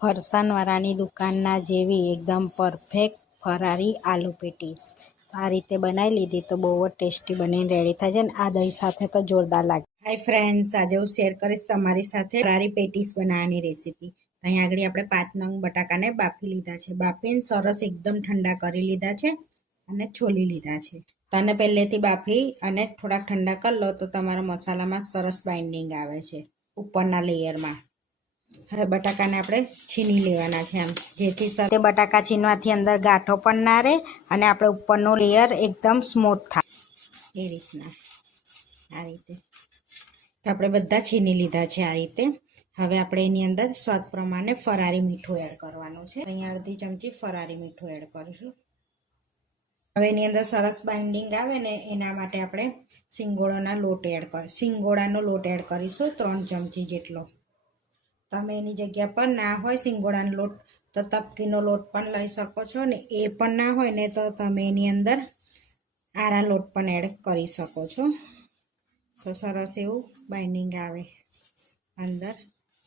ફરસાણવાળાની દુકાનના જેવી એકદમ પરફેક્ટ ફરારી આલુ પેટીસ તો આ રીતે બનાવી લીધી તો બહુ જ ટેસ્ટી બનીને રેડી થાય છે. અને આ દહીં સાથે તો જોરદાર લાગે. હાય ફ્રેન્ડ્સ, આજે હું શેર કરીશ તમારી સાથે ફરારી પેટીસ બનાવવાની રેસીપી. અહીં આગળ આપણે 5 નંગ બટાકાને બાફી લીધા છે. બાફીને સરસ એકદમ ઠંડા કરી લીધા છે અને છોલી લીધા છે. તને પહેલેથી બાફી અને થોડાક ઠંડા કરી લો તો તમારા મસાલામાં સરસ બાઇન્ડિંગ આવે છે ઉપરના લેયરમાં. હવે બટાકાને આપણે છીની લેવાના છે આમ, જેથી તે બટાકા છીનવાથી અંદર ગાંઠો પણ ના રહે અને આપણે ઉપરનો લેયર એકદમ સ્મૂથ થાય એ રીતના. આ રીતે તો આપણે બધા છીની લીધા છે આ રીતે. હવે આપણે એની અંદર સ્વાદ પ્રમાણે ફરારી મીઠું એડ કરવાનું છે. અહીંયા અડધી ચમચી ફરારી મીઠું એડ કરીશું. હવે એની અંદર સરસ બાઇન્ડિંગ આવે ને એના માટે આપણે સિંગોડાનો લોટ એડ કરીશું 3 ચમચી જેટલો. તમે એની જગ્યા પર ના હોય સિંગોડાનો લોટ તો તપકીનો લોટ પણ લઈ શકો છો, ને એ પણ ના હોય ને તો તમે એની અંદર આરા લોટ પણ એડ કરી શકો છો. તો સરસ એવું બાઇન્ડિંગ આવે અંદર,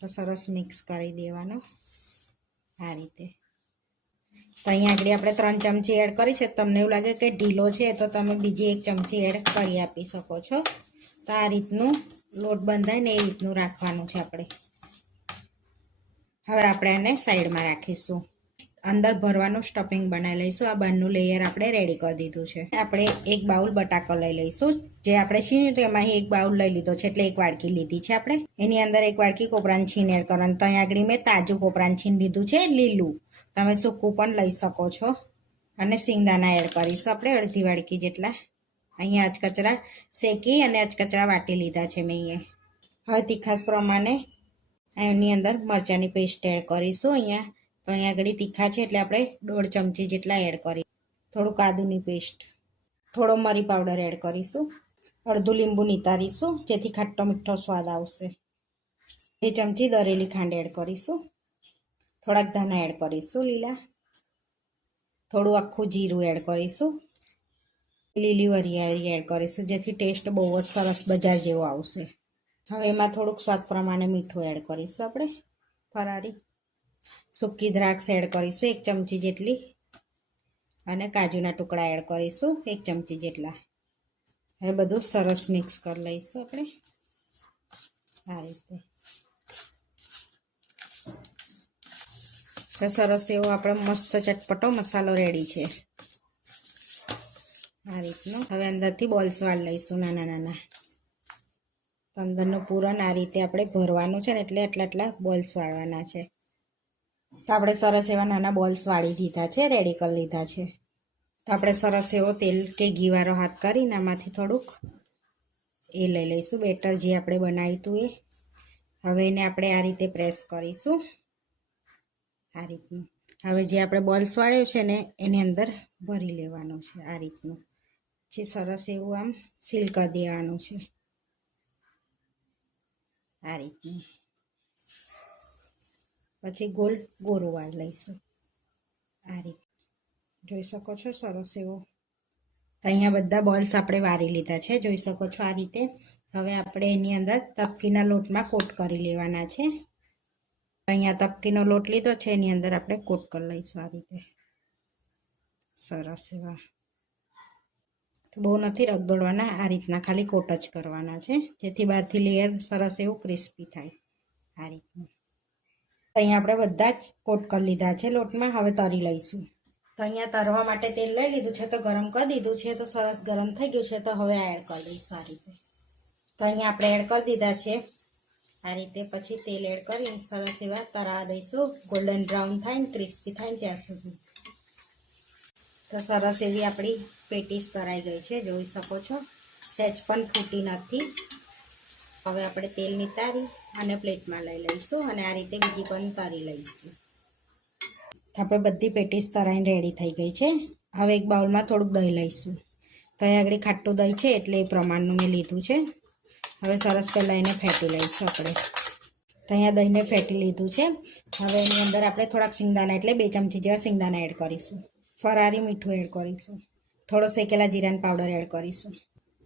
તો સરસ મિક્સ કરી દેવાનો આ રીતે. તો અહીંયા આગળ આપણે 3 ચમચી એડ કરી છે. તમને એવું લાગે કે ઢીલો છે તો તમે બીજી 1 ચમચી એડ કરી આપી શકો છો. તો આ રીતનું લોટ બંધાય ને એ રીતનું રાખવાનું છે આપણે. હવે આપણે એને સાઈડમાં રાખીશું. અંદર ભરવાનું સ્ટફિંગ બનાવી લઈશું. આ બહારનું લેયર આપણે રેડી કરી દીધું છે. આપણે 1 બાઉલ બટાકો લઈ લઈશું. જે આપણે છીન્યું તો એમાં 1 બાઉલ લઈ લીધો છે, એટલે 1 વાડકી લીધી છે આપણે. એની અંદર 1 વાડકી કોપરાનું છીણ એડ કરવાનું. તો અહીં આગળ મેં તાજું કોપરાનું છીણ લીધું છે, લીલું. તમે સૂકું પણ લઈ શકો છો. અને સિંગદાણા એડ કરીશું આપણે અડધી વાડકી જેટલા. અહીંયા અચકચરા શેકી અને અચકચરા વાટી લીધા છે મેં અહીંયા. હવે તીખાશ પ્રમાણે એની અંદર મરચાંની પેસ્ટ એડ કરીશું. તો અહીંયા આગળ તીખા છે એટલે આપણે 1.5 ચમચી જેટલા એડ કરી. થોડુંક આદુની પેસ્ટ, થોડો મરી પાવડર એડ કરીશું. અડધું લીંબુ નિતારીશું જેથી ખાટો મીઠો સ્વાદ આવશે. 2 ચમચી દળેલી ખાંડ એડ કરીશું. થોડાક ધાણા એડ કરીશું લીલા. થોડું આખું જીરું એડ કરીશું. લીલી વરિયાળી એડ કરીશું જેથી ટેસ્ટ બહુ જ સરસ બજાર જેવો આવશે. હવે એમાં થોડુંક સ્વાદ પ્રમાણે મીઠું એડ કરીશું આપણે ફરારી. સૂકી દ્રાક્ષ એડ કરીશું 1 ચમચી જેટલી. અને કાજુના ટુકડા એડ કરીશું 1 ચમચી જેટલા. હવે બધું સરસ મિક્સ કરી લઈશું આપણે આ રીતે. તો સરસ એવો આપણો મસ્ત ચટપટો મસાલો રેડી છે આ રીતનો. હવે અંદરથી બોલ્સ વાળી લઈશું નાના નાના. અંદરનું પૂરણ આ રીતે આપણે ભરવાનું છે ને, એટલે આટલા બોલ્સ વાળવાના છે. તો આપણે સરસ એવા નાના બોલ્સ વાળી દીધા છે, રેડી કરી લીધા છે. તો આપણે સરસ એવો તેલ કે ઘીવાળો હાથ કરીને આમાંથી થોડુંક એ લઈ લઈશું, બેટર જે આપણે બનાવ્યું હતું એ. હવે એને આપણે આ રીતે પ્રેસ કરીશું આ રીતનું. હવે જે આપણે બોલ્સ વાળ્યો છે ને એની અંદર ભરી લેવાનો છે આ રીતનું. પછી સરસ એવું આમ સીલ કરી દેવાનું છે આ રીતનું. પછી ગોળ વાળ લઈશું આ રીતે. જોઈ શકો છો સરસ એવો. અહીંયા બધા બોલ્સ આપણે વારી લીધા છે, જોઈ શકો છો આ રીતે. હવે આપણે એની અંદર તપકીના લોટમાં કોટ કરી લેવાના છે. અહીંયા તપકીનો લોટ લીધો છે, એની અંદર આપણે કોટ કરી લઈશું આ રીતે સરસ એવા. બહુ નથી રગદોળવાના, આ રીતના ખાલી કોટ જ કરવાના છે જેથી બહારથી લેયર સરસ એવું ક્રિસ્પી થાય આ રીતનું. અહીંયા આપણે બધા જ કોટ કરી લીધા છે લોટમાં. હવે તરી લઈશું. તો અહીંયા તરવા માટે તેલ લઈ લીધું છે, તો ગરમ કરી દીધું છે. તો સરસ ગરમ થઈ ગયું છે, તો હવે એડ કરી દઈશું આ રીતે. તો અહીંયા આપણે એડ કરી દીધા છે આ રીતે. પછી તેલ એડ કરી સરસ એવા તળવા દઈશું, ગોલ્ડન બ્રાઉન થાય ને ક્રિસ્પી થાય ત્યાં સુધી. તો સરસ એવી આપણી પેટીસ તળાઈ ગઈ છે, જોઈ શકો છો. સહેજ પણ ફૂટી નથી. હવે આપણે તેલ નિતારી અને પ્લેટમાં લઈ લઈશું અને આ રીતે બીજી પણ તળી લઈશું. આપણે બધી પેટીસ તળાઈને રેડી થઈ ગઈ છે. હવે એક બાઉલમાં થોડુંક દહીં લઈશું. તો અહીં આગળ ખાટું દહીં છે એટલે એ પ્રમાણનું મેં લીધું છે. હવે સરસ પહેલાં એને ફેટી લઈશું આપણે. તો અહીંયા દહીંને ફેટી લીધું છે. હવે એની અંદર આપણે થોડાક સિંગદાણા એટલે 2 ચમચી જેવા સિંગદાણા એડ કરીશું. ફરારી મીઠું એડ કરીશું. થોડો શેકેલા જીરાનો પાવડર એડ કરીશું.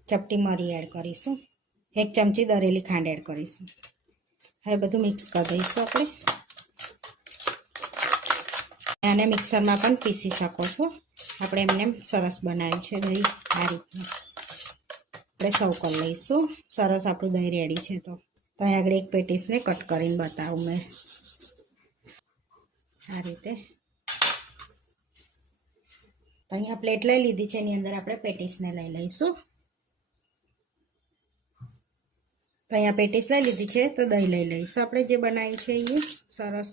ચપટી મરી એડ કરીશું. 1 ચમચી દળેલી ખાંડ એડ કરીશું. હવે બધું મિક્સ કરી દઈશું આપણે. આને મિક્સરમાં પણ પીસી શકો છો. આપણે એમને સરસ બનાવ્યું છે દહીં. આ રીતનું આપણે સર્વ કરી લઈશું. સરસ આપણું દહીં રેડી છે. તો અહીં આગળ એક પેટીસને કટ કરીને બતાવું મેં. આ રીતે તો અહીંયા પ્લેટ લઈ લીધી છે. એની અંદર આપણે પેટીસને લઈ લઈશું. તો અહીંયા પેટીસ લઈ લીધી છે. તો દહીં લઈ લઈશું આપણે જે બનાવ્યું છે એ સરસ.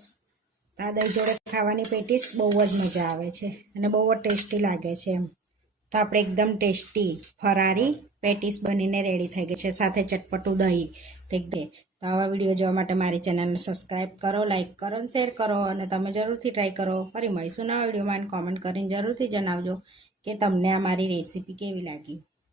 આ દહીં જોડે ખાવાની પેટીસ બહુ જ મજા આવે છે અને બહુ જ ટેસ્ટી લાગે છે એમ. તો આપણે એકદમ ટેસ્ટી ફરારી પેટીસ બનીને રેડી થઈ ગઈ છે, સાથે ચટપટું દહીં. તો આવા વિડીયો જોવા માટે મારી ચેનલને સબસ્ક્રાઈબ કરો, લાઇક કરો અને શેર કરો, અને તમે જરૂરથી ટ્રાય કરો. ફરી મળીશું નવા વિડીયોમાં. કોમેન્ટ કરીને જરૂરથી જણાવજો કે તમને આ મારી રેસીપી કેવી લાગી.